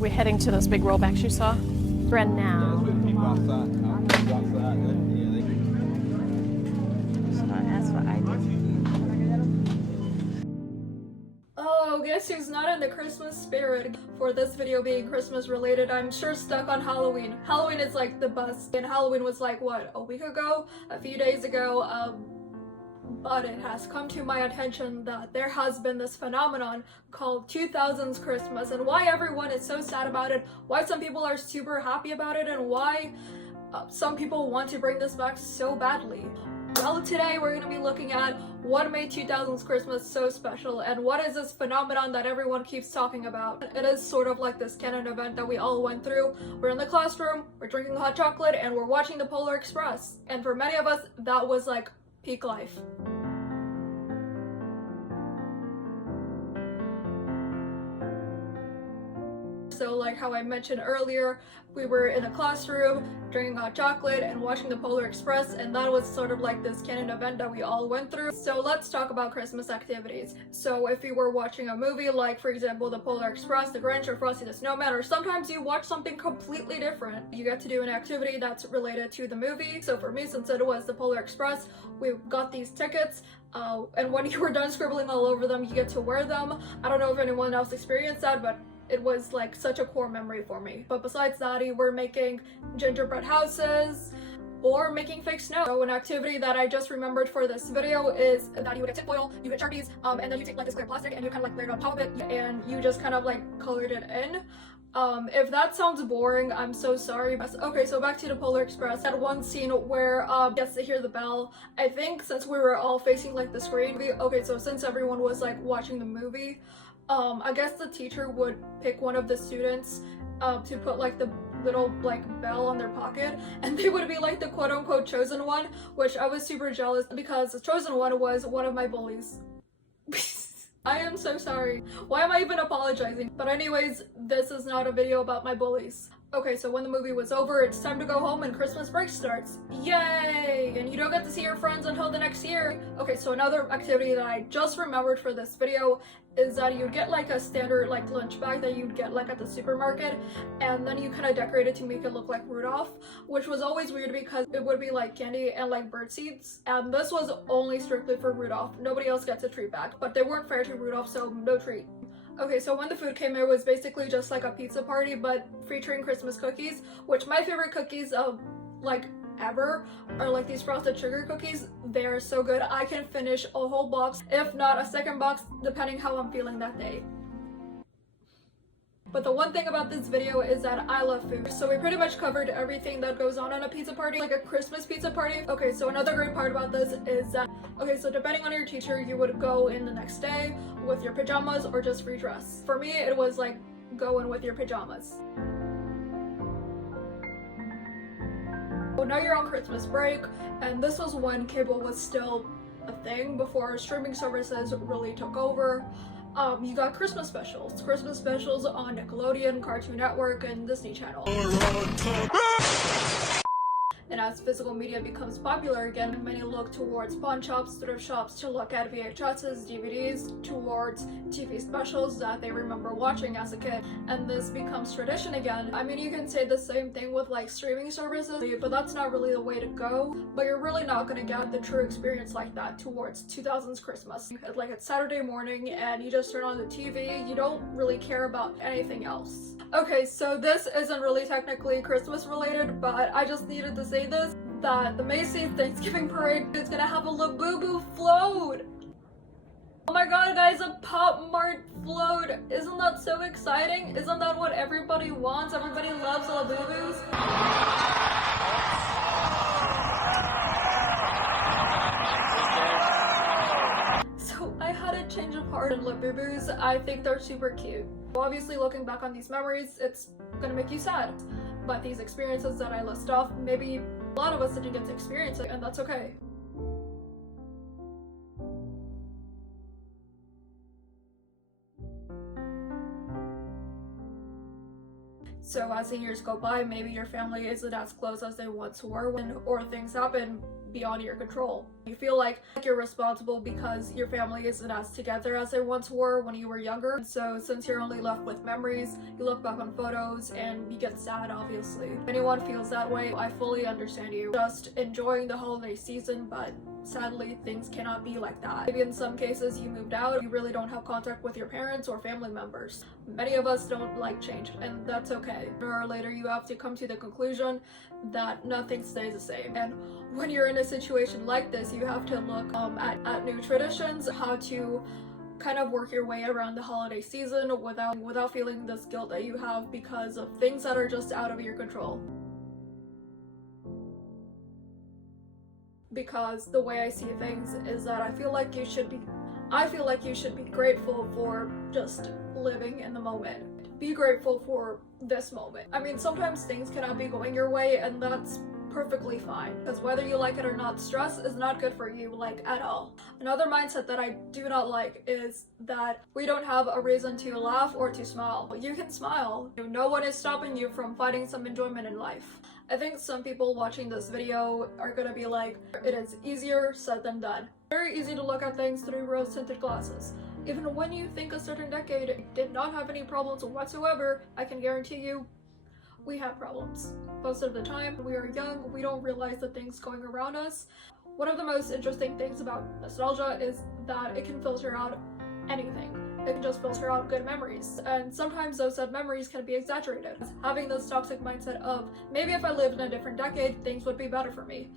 We're heading to those big rollbacks you saw. Right now. Oh, guess who's not in the Christmas spirit? For this video being Christmas related, I'm sure stuck on Halloween. Halloween is like the best, and Halloween was like, what, a week ago? A few days ago, but it has come to my attention that there has been this phenomenon called 2000s Christmas, and why everyone is so sad about it, why some people are super happy about it, and why some people want to bring this back so badly. Well, today we're going to be looking at what made 2000s Christmas so special, and what is this phenomenon that everyone keeps talking about. It is sort of like this canon event that we all went through. We're in the classroom, we're drinking hot chocolate, and we're watching the Polar Express. And for many of us, that was like peak life. So like how I mentioned earlier, we were in a classroom drinking hot chocolate and watching the Polar Express, and that was sort of like this canon event that we all went through. So let's talk about Christmas activities. So if you were watching a movie like, for example, the Polar Express, the Grinch, or Frosty the Snowman, or sometimes you watch something completely different, you get to do an activity that's related to the movie. So for me, since it was the Polar Express, we got these tickets, and when you were done scribbling all over them, you get to wear them. I don't know if anyone else experienced that, but it was like such a core memory for me. But besides that, we're making gingerbread houses or making fake snow. So an activity that I just remembered for this video is that you would get tinfoil, you get Sharpies, and then you take like this clear plastic and you kind of like layer it on top of it, and you just kind of like colored it in. If that sounds boring, I'm so sorry. Okay, so back to the Polar Express. That one scene where gets to hear the bell. I think since we were all facing like the screen, okay, so since everyone was like watching the movie, I guess the teacher would pick one of the students to put like the little like bell on their pocket, and they would be like the quote-unquote chosen one, which I was super jealous because the chosen one was one of my bullies. I am so sorry. Why am I even apologizing? But anyways, this is not a video about my bullies. Okay, so when the movie was over, it's time to go home and Christmas break starts. Yay! And you don't get to see your friends until the next year. Okay, so another activity that I just remembered for this video is that you'd get like a standard like lunch bag that you'd get like at the supermarket, and then you kind of decorate it to make it look like Rudolph, which was always weird because it would be like candy and like bird seeds, and this was only strictly for Rudolph. Nobody else gets a treat back, but they weren't fair to Rudolph, so no treat. Okay, so when the food came, it was basically just like a pizza party, but featuring Christmas cookies, which my favorite cookies like ever are like these frosted sugar cookies. They're so good. I can finish a whole box, if not a second box, depending how I'm feeling that day. But the one thing about this video is that I love food. So we pretty much covered everything that goes on a pizza party, like a Christmas pizza party. Okay, so another great part about this is that, okay, so depending on your teacher, you would go in the next day with your pajamas or just free dress. For me, it was like go in with your pajamas. Well, now you're on Christmas break, and this was when cable was still a thing before streaming services really took over. You got Christmas specials on Nickelodeon, Cartoon Network, and Disney Channel. And as physical media becomes popular again, many look towards pawn shops, thrift shops to look at VHSs, DVDs, towards TV specials that they remember watching as a kid. And this becomes tradition again. I mean, you can say the same thing with like streaming services, but that's not really the way to go. But you're really not gonna get the true experience like that towards 2000s Christmas. Like it's Saturday morning and you just turn on the TV, you don't really care about anything else. Okay, so this isn't really technically Christmas related, but I just needed to say this, that the Macy's Thanksgiving Parade is gonna have a Labubu float! Oh my god guys, a Pop Mart float! Isn't that so exciting? Isn't that what everybody wants? Everybody loves Labubus? So I had a change of heart in Labubus. I think they're super cute. Obviously, looking back on these memories, it's gonna make you sad. But these experiences that I list off, maybe a lot of us didn't get to experience it, and that's okay. So as the years go by, maybe your family isn't as close as they once were, or things happen beyond your control. You feel like you're responsible because your family isn't as together as they once were when you were younger. And so since you're only left with memories, you look back on photos and you get sad, obviously. If anyone feels that way, I fully understand you. Just enjoying the holiday season, but sadly things cannot be like that. Maybe in some cases you moved out, you really don't have contact with your parents or family members. Many of us don't like change, and that's okay. Sooner or later you have to come to the conclusion that nothing stays the same. And when you're in a situation like this, you have to look at new traditions, how to kind of work your way around the holiday season without feeling this guilt that you have because of things that are just out of your control. Because the way I see things is that I feel like you should be grateful for just living in the moment. Be grateful for this moment. I mean, sometimes things cannot be going your way, and that's perfectly fine, because whether you like it or not, stress is not good for you, like, at all. Another mindset that I do not like is that we don't have a reason to laugh or to smile. You can smile. No one is stopping you from finding some enjoyment in life. I think some people watching this video are gonna be like, it is easier said than done. Very easy to look at things through rose-tinted glasses. Even when you think a certain decade did not have any problems whatsoever, I can guarantee you we have problems. Most of the time, when we are young, we don't realize the things going around us. One of the most interesting things about nostalgia is that it can filter out anything. It can just filter out good memories, and sometimes those sad memories can be exaggerated. Having this toxic mindset of, maybe if I lived in a different decade, things would be better for me.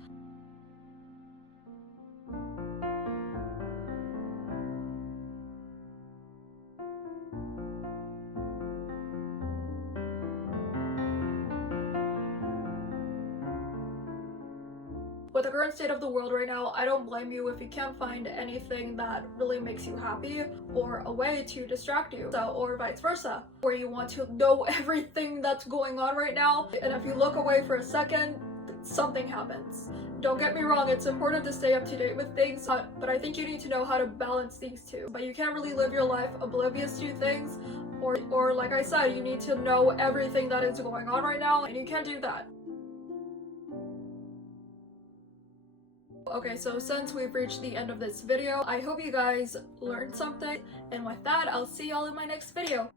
With the current state of the world right now, I don't blame you if you can't find anything that really makes you happy or a way to distract you, or vice versa, where you want to know everything that's going on right now, and if you look away for a second, something happens. Don't get me wrong, it's important to stay up to date with things, but I think you need to know how to balance these two. But you can't really live your life oblivious to things, or like I said, you need to know everything that is going on right now, and you can't do that. Okay, so since we've reached the end of this video, I hope you guys learned something, and with that, I'll see y'all in my next video.